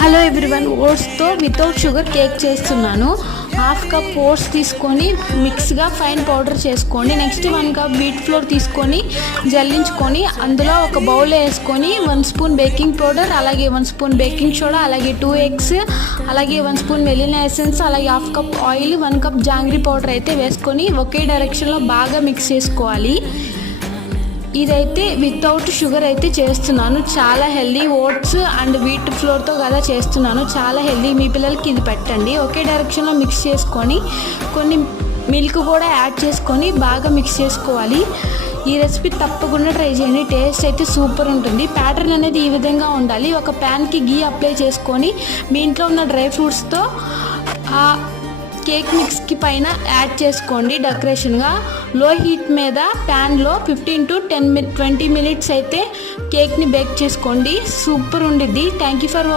Hello everyone ఓట్స్తో without sugar cake చేస్తున్నాను. Half cup oats తీసుకొని మిక్స్గా ఫైన్ పౌడర్ చేసుకోండి. Next one cup wheat flour తీసుకొని జల్లించుకొని అందులో ఒక బౌల్ వేసుకొని వన్ స్పూన్ బేకింగ్ పౌడర్ అలాగే వన్ స్పూన్ బేకింగ్ సోడా అలాగే టూ ఎగ్స్ అలాగే వన్ స్పూన్ వెలినా ఎసెన్స్ అలాగే half cup oil one cup jaggery powder అయితే వేసుకొని ఒకే డైరెక్షన్లో బాగా మిక్స్ చేసుకోవాలి. ఇదైతే వితౌట్ షుగర్ అయితే చేస్తున్నాను. చాలా హెల్దీ ఓట్స్ అండ్ వీట్ ఫ్లోర్తో కదా చేస్తున్నాను. చాలా హెల్దీ మీ పిల్లలకి ఇది పెట్టండి. ఒకే డైరెక్షన్లో మిక్స్ చేసుకొని కొన్ని మిల్క్ కూడా యాడ్ చేసుకొని బాగా మిక్స్ చేసుకోవాలి. ఈ రెసిపీ తప్పకుండా ట్రై చేయండి. టేస్ట్ అయితే సూపర్ ఉంటుంది. ప్యాటర్న్ అనేది ఈ విధంగా ఉండాలి. ఒక ప్యాన్కి గీ అప్లై చేసుకొని మీ ఇంట్లో ఉన్న డ్రై ఫ్రూట్స్తో కేక్ మిక్స్కి పైన యాడ్ చేసుకోండి డెకరేషన్గా. లో హీట్ మీద ప్యాన్లో ఫిఫ్టీన్ టు టెన్ మి ట్వంటీ మినిట్స్ అయితే కేక్ని బేక్ చేసుకోండి. సూపర్ ఉండిద్ది. Thank you for